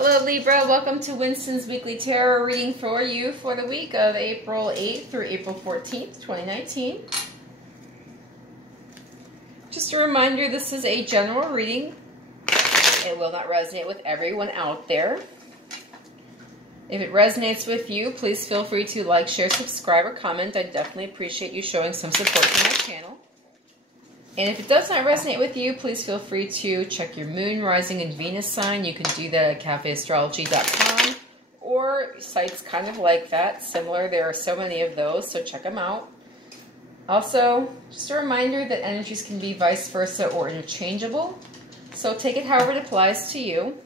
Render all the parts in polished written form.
Hello Libra, welcome to Winston's Weekly Tarot reading for you for the week of April 8th through April 14th, 2019. Just a reminder, this is a general reading. It will not resonate with everyone out there. If it resonates with you, please feel free to like, share, subscribe, or comment. I definitely appreciate you showing some support to my channel. And if it does not resonate with you, please feel free to check your moon, rising, and Venus sign. You can do that at cafeastrology.com or sites kind of like that, similar. There are so many of those, so check them out. Also, just a reminder that energies can be vice versa or interchangeable, so take it however it applies to you.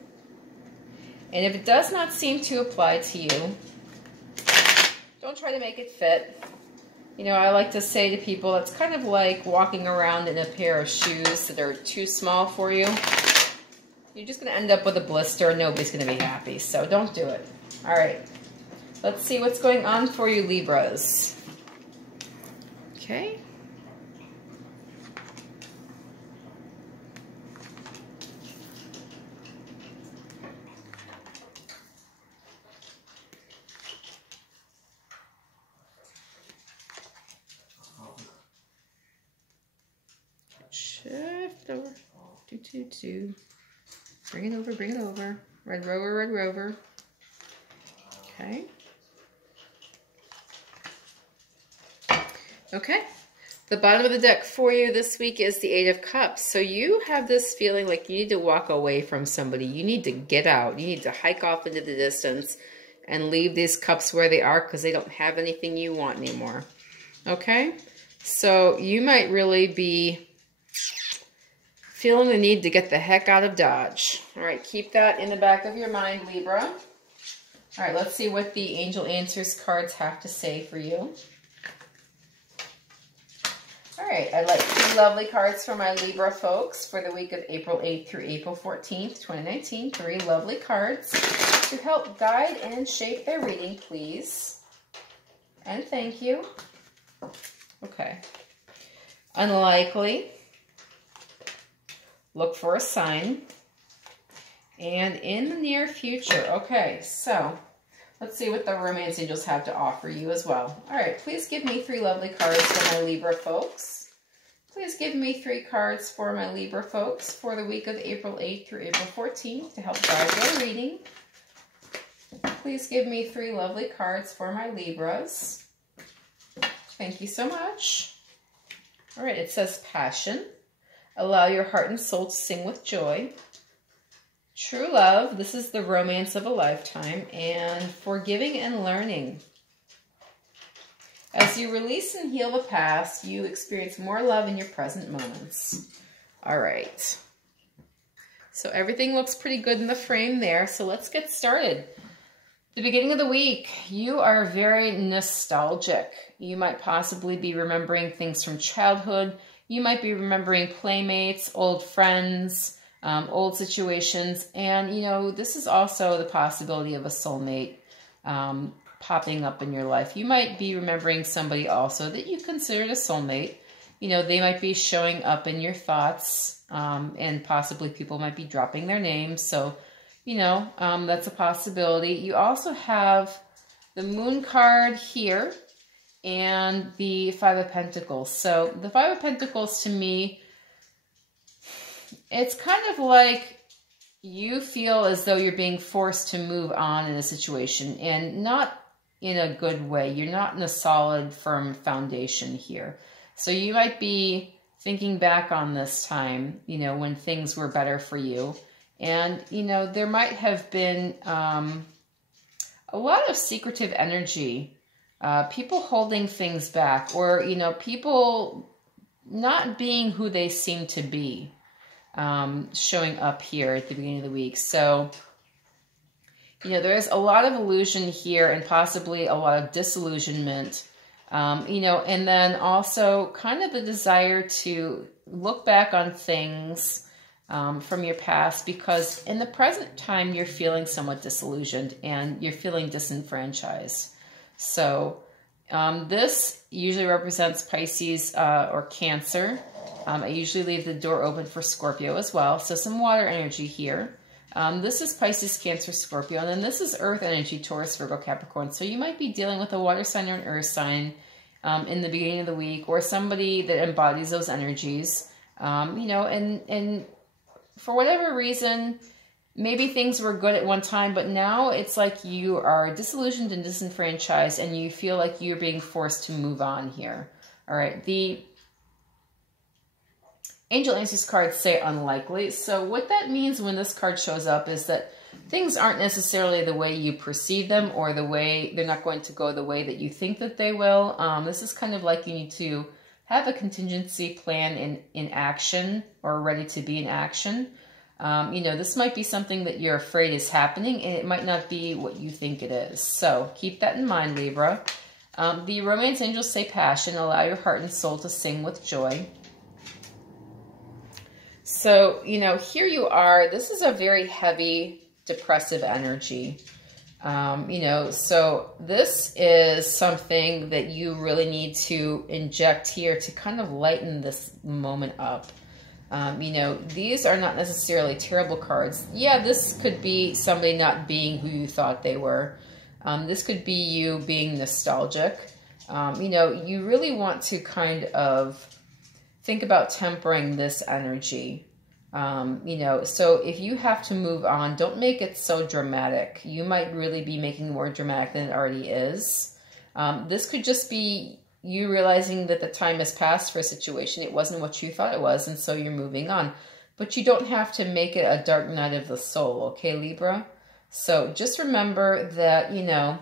And if it does not seem to apply to you, don't try to make it fit. You know, I like to say to people, it's kind of like walking around in a pair of shoes that are too small for you. You're just going to end up with a blister and nobody's going to be happy. So don't do it. All right. Let's see what's going on for you, Libras. Okay. Shift over. 2, 2, 2. Bring it over, bring it over. Red Rover, Red Rover. Okay. Okay. The bottom of the deck for you this week is the Eight of Cups. So you have this feeling like you need to walk away from somebody. You need to get out. You need to hike off into the distance and leave these cups where they are because they don't have anything you want anymore. Okay? So you might really be feeling the need to get the heck out of Dodge. All right, keep that in the back of your mind, Libra. All right, let's see what the Angel Answers cards have to say for you. All right, I'd like 2 lovely cards for my Libra folks for the week of April 8th through April 14th, 2019. 3 lovely cards to help guide and shape their reading, please. And thank you. Okay. Unlikely. Look for a sign. And in the near future. Okay, so let's see what the romance angels have to offer you as well. All right, please give me 3 lovely cards for my Libra folks. Please give me 3 cards for my Libra folks for the week of April 8th through April 14th to help guide their reading. Please give me 3 lovely cards for my Libras. Thank you so much. All right, it says passion. Allow your heart and soul to sing with joy. True love, this is the romance of a lifetime. And forgiving and learning. As you release and heal the past, you experience more love in your present moments. All right. So everything looks pretty good in the frame there. So let's get started. The beginning of the week, you are very nostalgic. You might possibly be remembering things from childhood. You might be remembering playmates, old friends, old situations. And, you know, this is also the possibility of a soulmate popping up in your life. You might be remembering somebody also that you considered a soulmate. You know, they might be showing up in your thoughts, and possibly people might be dropping their names. So, you know, that's a possibility. You also have the Moon card here and the 5 of Pentacles. So the 5 of Pentacles to me, it's kind of like you feel as though you're being forced to move on in a situation and not in a good way. You're not in a solid, firm foundation here. So you might be thinking back on this time, you know, when things were better for you. And, you know, there might have been a lot of secretive energy, people holding things back, or, you know, people not being who they seem to be, showing up here at the beginning of the week. So, you know, there's a lot of illusion here and possibly a lot of disillusionment, you know, and then also kind of the desire to look back on things from your past, because in the present time, you're feeling somewhat disillusioned and you're feeling disenfranchised. So this usually represents Pisces or Cancer. I usually leave the door open for Scorpio as well. So some water energy here. This is Pisces, Cancer, Scorpio, and then this is Earth energy, Taurus, Virgo, Capricorn. So you might be dealing with a water sign or an earth sign in the beginning of the week, or somebody that embodies those energies, you know, and for whatever reason, maybe things were good at one time, but now it's like you are disillusioned and disenfranchised, and you feel like you're being forced to move on here. All right, the Angel Answers cards say unlikely. So what that means when this card shows up is that things aren't necessarily the way you perceive them, or the way they're not going to go the way that you think that they will. This is kind of like you need to have a contingency plan in action, or ready to be in action. You know, this might be something that you're afraid is happening, and it might not be what you think it is. So keep that in mind, Libra. The romance angels say passion. Allow your heart and soul to sing with joy. So, you know, here you are. This is a very heavy, depressive energy. You know, so this is something that you really need to inject here to kind of lighten this moment up. You know, these are not necessarily terrible cards. Yeah, this could be somebody not being who you thought they were. This could be you being nostalgic. You know, you really want to kind of think about tempering this energy. You know, so if you have to move on, don't make it so dramatic. You might really be making more dramatic than it already is. This could just be you realizing that the time has passed for a situation. It wasn't what you thought it was, and so you're moving on. But you don't have to make it a dark night of the soul, okay, Libra? So just remember that, you know,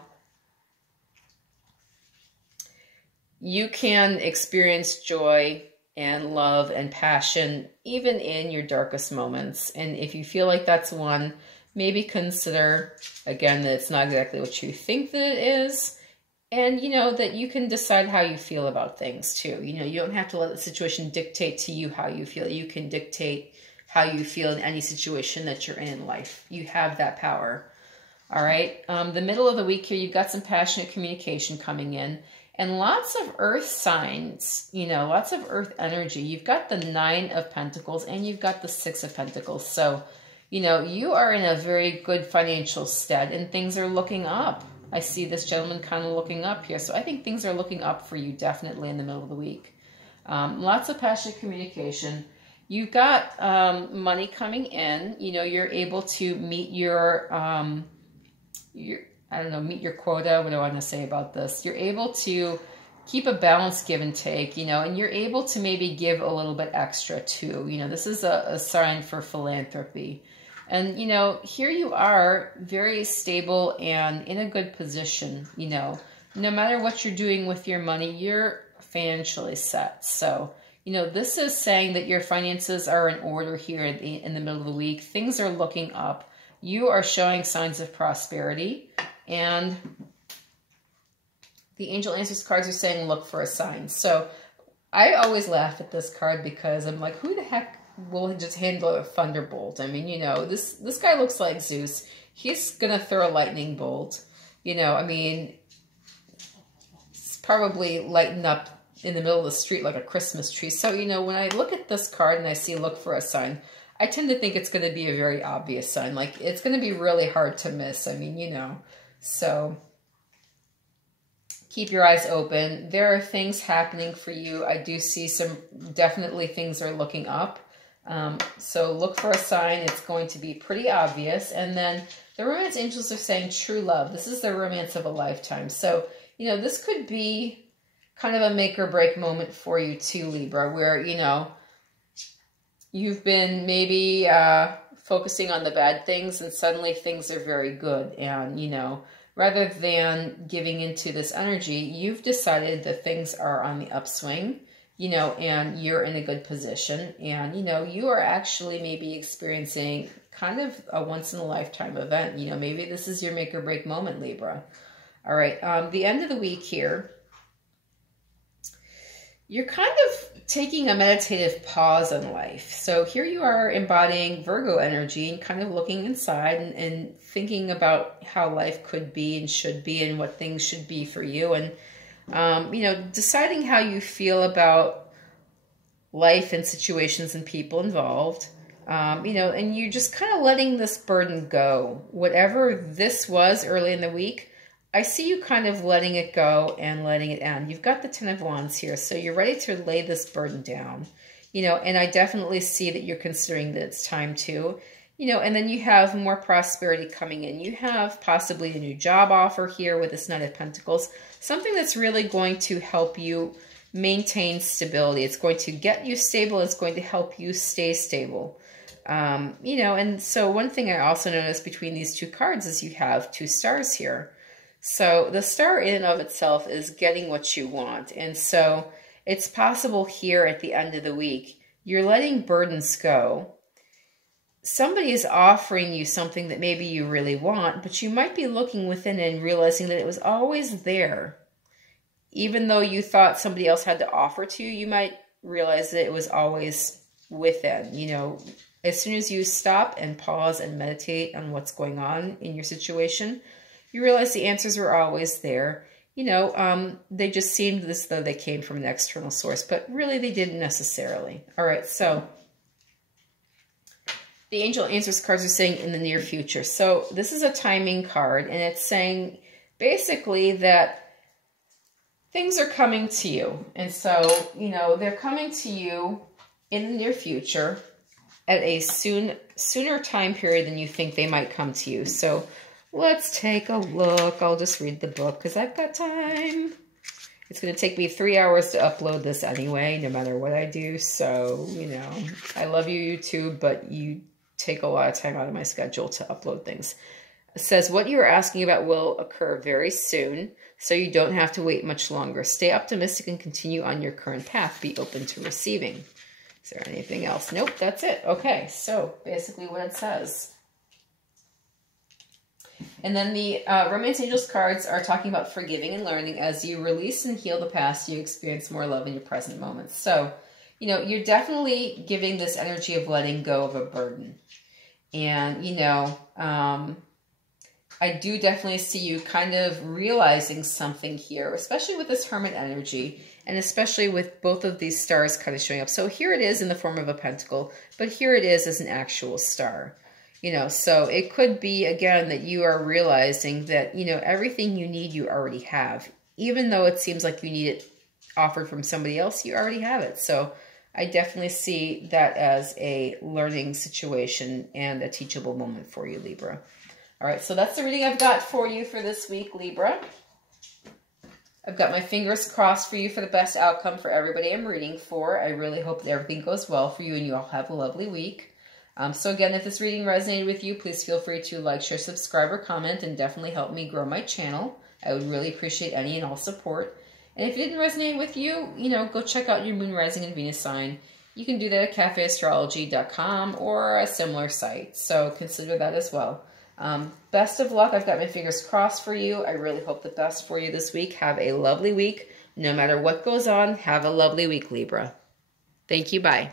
you can experience joy and love and passion even in your darkest moments. And if you feel like that's one, maybe consider, again, that it's not exactly what you think that it is. And, you know, that you can decide how you feel about things too. You know, you don't have to let the situation dictate to you how you feel. You can dictate how you feel in any situation that you're in life. You have that power. All right. The middle of the week here, you've got some passionate communication coming in. And lots of earth signs, you know, lots of earth energy. You've got the 9 of Pentacles and you've got the 6 of Pentacles. So, you know, you are in a very good financial stead and things are looking up. I see this gentleman kind of looking up here. So I think things are looking up for you definitely in the middle of the week. Lots of passionate communication. You've got money coming in. You know, you're able to meet your I don't know, meet your quota. What do I want to say about this? You're able to keep a balanced give and take, you know, and you're able to maybe give a little bit extra too. You know, this is a sign for philanthropy. And, you know, here you are very stable and in a good position, you know, no matter what you're doing with your money, you're financially set. So, you know, this is saying that your finances are in order here in the middle of the week. Things are looking up. You are showing signs of prosperity. And the Angel Answers cards are saying, look for a sign. So I always laugh at this card because I'm like, who the heck will just handle a thunderbolt? I mean, you know, this guy looks like Zeus. He's going to throw a lightning bolt. You know, I mean, it's probably lighting up in the middle of the street like a Christmas tree. So, you know, when I look at this card and I see look for a sign, I tend to think it's going to be a very obvious sign. Like, it's going to be really hard to miss. I mean, you know. So keep your eyes open. There are things happening for you. I do see some, definitely things are looking up. So look for a sign. It's going to be pretty obvious. And then the romance angels are saying true love. This is the romance of a lifetime. So, you know, this could be kind of a make or break moment for you too, Libra, where, you know, you've been maybe focusing on the bad things and suddenly things are very good. And, you know, rather than giving into this energy, you've decided that things are on the upswing, you know, and you're in a good position. And, you know, you are actually maybe experiencing kind of a once in a lifetime event. You know, maybe this is your make or break moment, Libra. All right. The end of the week here, you're kind of taking a meditative pause in life. So here you are embodying Virgo energy and kind of looking inside and thinking about how life could be and should be and what things should be for you. And, you know, deciding how you feel about life and situations and people involved. You know, and you're just kind of letting this burden go. Whatever this was early in the week, I see you kind of letting it go and letting it end. You've got the Ten of Wands here, so you're ready to lay this burden down. You know, and I definitely see that you're considering that it's time to. You know, and then you have more prosperity coming in. You have possibly a new job offer here with this Knight of Pentacles. Something that's really going to help you maintain stability. It's going to get you stable. It's going to help you stay stable. You know, and so one thing I also noticed between these two cards is you have two stars here. So the star in and of itself is getting what you want. And so it's possible here at the end of the week, you're letting burdens go. Somebody is offering you something that maybe you really want, but you might be looking within and realizing that it was always there. Even though you thought somebody else had to offer to you, you might realize that it was always within. You know, as soon as you stop and pause and meditate on what's going on in your situation, you realize the answers were always there. You know, they just seemed as though they came from an external source, but really they didn't necessarily. All right, so the Angel Answers cards are saying in the near future. So this is a timing card, and it's saying basically that things are coming to you. And so, you know, they're coming to you in the near future at a sooner time period than you think they might come to you. So let's take a look. I'll just read the book because I've got time. It's going to take me 3 hours to upload this anyway, no matter what I do. So, you know, I love you, YouTube, but you take a lot of time out of my schedule to upload things. It says, what you're asking about will occur very soon, so you don't have to wait much longer. Stay optimistic and continue on your current path. Be open to receiving. Is there anything else? Nope, that's it. Okay, so basically what it says. And then the Romance Angels cards are talking about forgiving and learning. As you release and heal the past, you experience more love in your present moments. So, you know, you're definitely giving this energy of letting go of a burden. And, you know, I do definitely see you kind of realizing something here, especially with this Hermit energy, and especially with both of these stars kind of showing up. So here it is in the form of a pentacle, but here it is as an actual star. You know, so it could be, again, that you are realizing that, you know, everything you need, you already have. Even though it seems like you need it offered from somebody else, you already have it. So I definitely see that as a learning situation and a teachable moment for you, Libra. All right, so that's the reading I've got for you for this week, Libra. I've got my fingers crossed for you for the best outcome for everybody I'm reading for. I really hope that everything goes well for you and you all have a lovely week. So again, if this reading resonated with you, please feel free to like, share, subscribe, or comment, and definitely help me grow my channel. I would really appreciate any and all support. And if it didn't resonate with you, you know, go check out your Moon, Rising, and Venus sign. You can do that at cafeastrology.com or a similar site. So consider that as well. Best of luck. I've got my fingers crossed for you. I really hope the best for you this week. Have a lovely week. No matter what goes on, have a lovely week, Libra. Thank you. Bye.